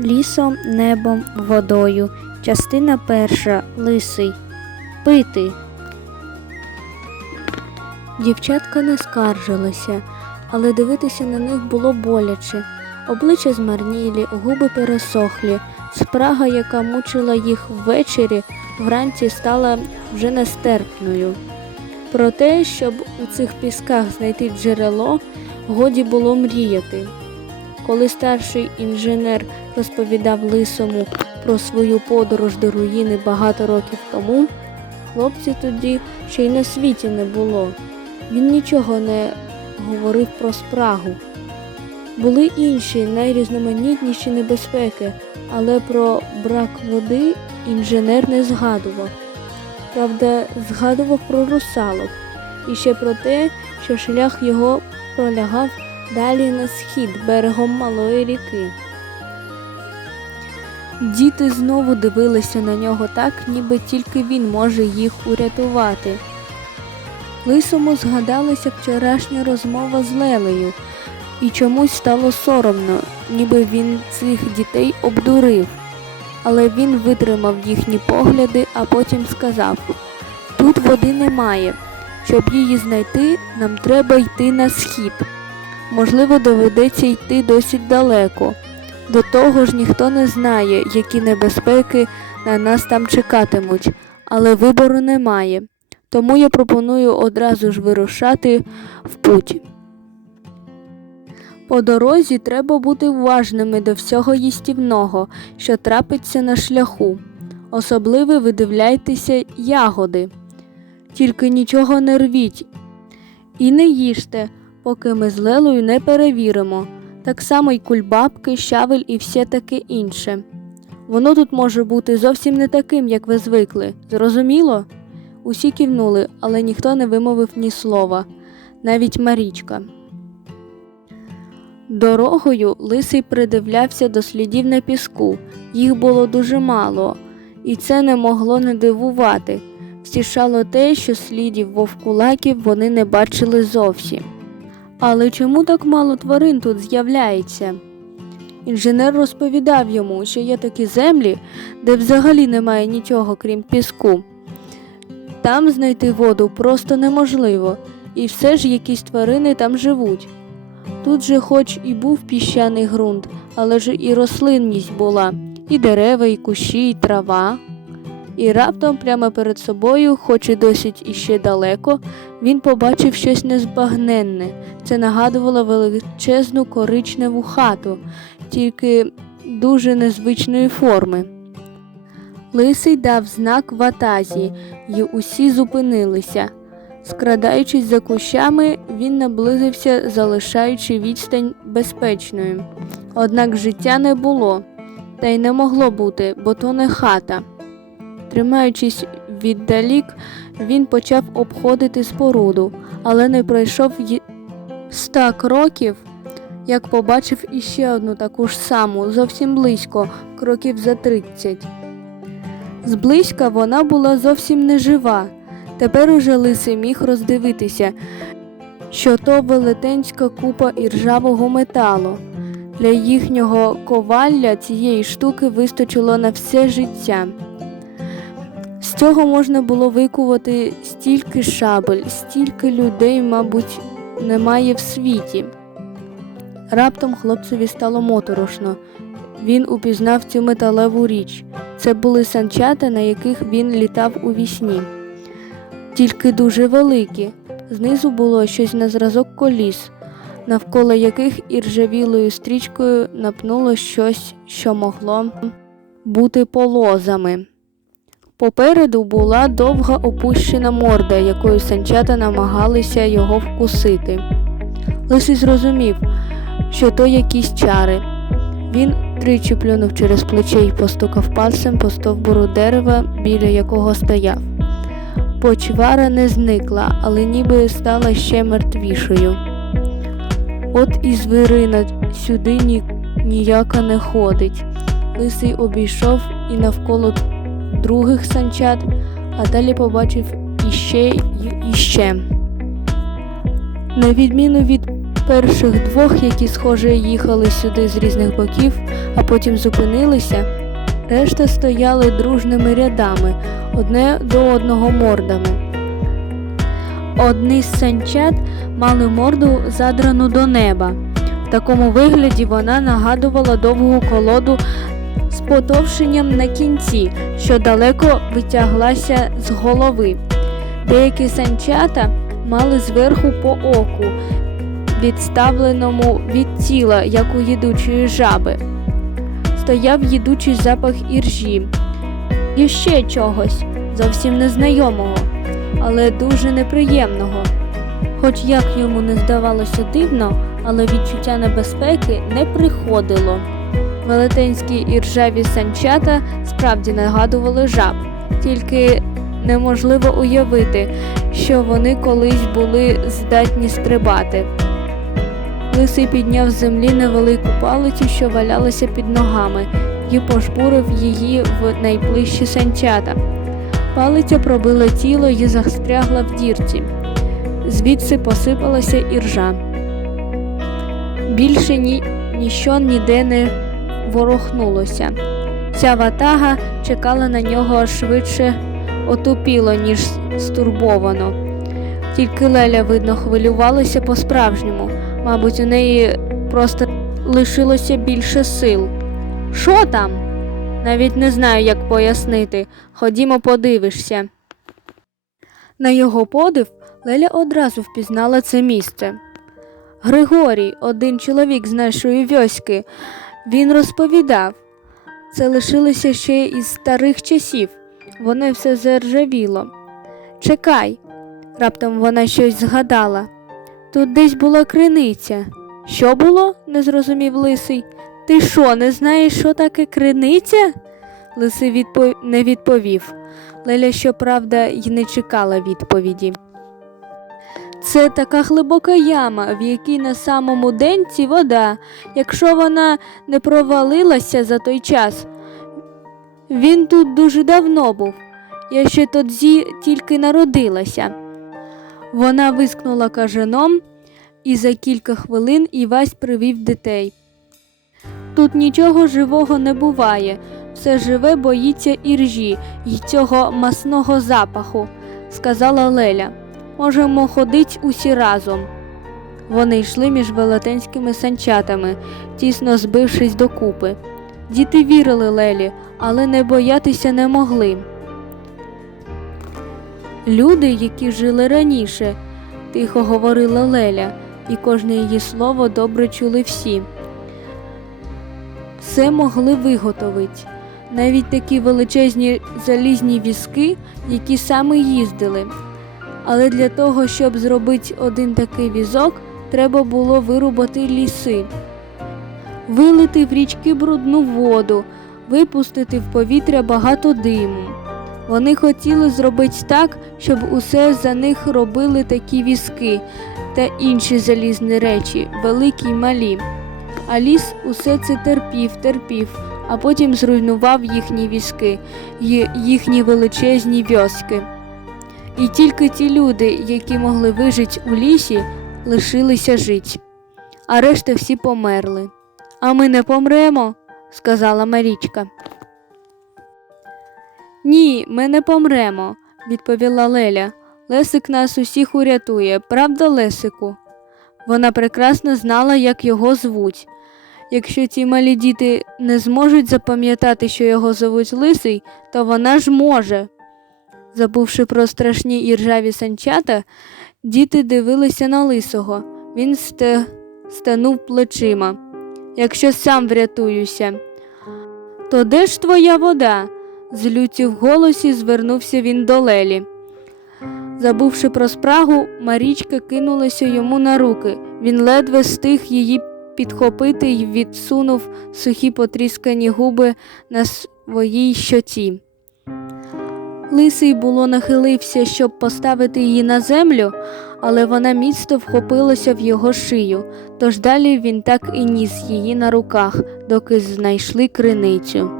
Лісом, небом, водою. Частина перша. Лисий. Пити. Дівчатка не скаржилися, але дивитися на них було боляче. Обличчя змарнілі, губи пересохлі. Спрага, яка мучила їх ввечері, вранці стала вже нестерпною. Про те, щоб у цих пісках знайти джерело, годі було мріяти. Коли старший інженер розповідав лисому про свою подорож до руїни багато років тому, хлопці тоді ще й на світі не було. Він нічого не говорив про спрагу. Були інші найрізноманітніші небезпеки, але про брак води інженер не згадував. Правда, згадував про русалок і ще про те, що шлях його пролягав далі на схід берегом малої ріки. Діти знову дивилися на нього так, ніби тільки він може їх урятувати. Лисому згадалася вчорашня розмова з Лелею, і чомусь стало соромно, ніби він цих дітей обдурив. Але він витримав їхні погляди, а потім сказав: Тут води немає. Щоб її знайти, нам треба йти на схід. Можливо, доведеться йти досить далеко. До того ж ніхто не знає, які небезпеки на нас там чекатимуть, але вибору немає. Тому я пропоную одразу ж вирушати в путь. По дорозі треба бути уважними до всього їстівного, що трапиться на шляху. Особливо видивляйтеся ягоди. Тільки нічого не рвіть і не їжте, поки ми з Лелою не перевіримо. Так само й кульбабки, щавель і все таке інше. Воно тут може бути зовсім не таким, як ви звикли. Зрозуміло? Усі кивнули, але ніхто не вимовив ні слова, навіть Марічка. Дорогою лисий придивлявся до слідів на піску. Їх було дуже мало, і це не могло не дивувати. Втішало те, що слідів вовкулаків вони не бачили зовсім. Але чому так мало тварин тут з'являється? Інженер розповідав йому, що є такі землі, де взагалі немає нічого крім піску. Там знайти воду просто неможливо, і все ж якісь тварини там живуть. Тут же хоч і був піщаний ґрунт, але ж і рослинність була, і дерева, і кущі, і трава. І раптом прямо перед собою, хоч і досить іще далеко, він побачив щось незбагненне. Це нагадувало величезну коричневу хату, тільки дуже незвичної форми. Лисий дав знак ватазі, і усі зупинилися. Скрадаючись за кущами, він наблизився, залишаючи відстань безпечною. Однак життя не було, та й не могло бути, бо то не хата. Тримаючись віддалік, він почав обходити споруду, але не пройшов й ста кроків, як побачив іще одну таку ж саму, зовсім близько, кроків за тридцять. Зблизька вона була зовсім не жива. Тепер уже лисий міг роздивитися, що то велетенська купа іржавого металу. Для їхнього ковалля цієї штуки вистачило на все життя. Цього можна було викувати стільки шабель, стільки людей, мабуть, немає в світі. Раптом хлопцеві стало моторошно. Він упізнав цю металеву річ. Це були санчата, на яких він літав у вісні. Тільки дуже великі. Знизу було щось на зразок коліс, навколо яких іржавілою стрічкою напнуло щось, що могло бути полозами. Попереду була довга опущена морда, якою санчата намагалися його вкусити. Лисий зрозумів, що то якісь чари. Він тричі плюнув через плече й постукав пальцем по стовбуру дерева, біля якого стояв. Почвара не зникла, але ніби стала ще мертвішою. От і звірина сюди ні, ніяка не ходить. Лисий обійшов і навколо других санчат, а далі побачив іще й іще. На відміну від Перших двох, які, схоже, їхали сюди з різних боків, а потім зупинилися, решта стояли дружними рядами, одне до одного мордами. Одні з санчат мали морду задрану до неба. В такому вигляді вона нагадувала довгу колоду з потовшенням на кінці, що далеко витяглася з голови. Деякі санчата мали зверху по оку, відставленому від тіла, як у їдучої жаби. Стояв їдучий запах іржі і ще чогось зовсім незнайомого, але дуже неприємного. Хоч як йому не здавалося дивно, але відчуття небезпеки не приходило. Велетенські іржаві санчата справді нагадували жаб, тільки неможливо уявити, що вони колись були здатні стрибати. Лисий підняв з землі невелику палицю, що валялася під ногами, і пожбурив її в найближчі санчата. Палиця пробила тіло і застрягла в дірці. Звідси посипалася іржа. Більше ні, ніщо ніде не ворухнулося. Ця ватага чекала на нього швидше отупіло, ніж стурбовано. Тільки Леля, видно, хвилювалася по-справжньому. Мабуть, у неї просто лишилося більше сил. Що там? Навіть не знаю, як пояснити. Ходімо, подивишся. На його подив Леля одразу впізнала це місце. Григорій, один чоловік з нашої вьоськи, він розповідав. Це лишилося ще із старих часів. Воно все заржавіло. Чекай, раптом вона щось згадала. Тут десь була криниця. Що було? не зрозумів лисий. Ти що, не знаєш, що таке криниця? Лисий відпо... не відповів. Леля, щоправда, й не чекала відповіді. Це така глибока яма, в якій на самому денці вода. Якщо вона не провалилася за той час, він тут дуже давно був. Я ще тоді тільки народилася. Вона вискнула кажаном, і за кілька хвилин Івась привів дітей. Тут нічого живого не буває, все живе боїться іржі й цього масного запаху, сказала Леля. Можемо ходить усі разом. Вони йшли між велетенськими санчатами, тісно збившись докупи. Діти вірили Лелі, але не боятися не могли. Люди, які жили раніше, тихо говорила Леля, і кожне її слово добре чули всі. Все могли виготовити, навіть такі величезні залізні візки, які саме їздили. Але для того, щоб зробити один такий візок, треба було вирубати ліси, вилити в річки брудну воду, випустити в повітря багато диму. Вони хотіли зробити так, щоб усе за них робили такі візки та інші залізні речі, великі й малі. А ліс усе це терпів, терпів, а потім зруйнував їхні візки їхні величезні вьоски. І тільки ті люди, які могли вижити у лісі, лишилися жити, а решта всі померли. А ми не помремо, сказала Марічка. Ні, ми не помремо, відповіла Леля. Лесик нас усіх урятує, правда, Лесику? Вона прекрасно знала, як його звуть. Якщо ті малі діти не зможуть запам'ятати, що його звуть Лисий, то вона ж може. Забувши про страшні і ржаві санчата, діти дивилися на лисого. Він сте... стенув плечима. Якщо сам врятуюся, то де ж твоя вода? з люттю в голосі звернувся він до Лелі. Забувши про спрагу, Марічка кинулася йому на руки. Він ледве стиг її підхопити й відсунув сухі потріскані губи на своїй щоці. Лисий було нахилився, щоб поставити її на землю, але вона міцно вхопилася в його шию, тож далі він так і ніс її на руках, доки знайшли криницю.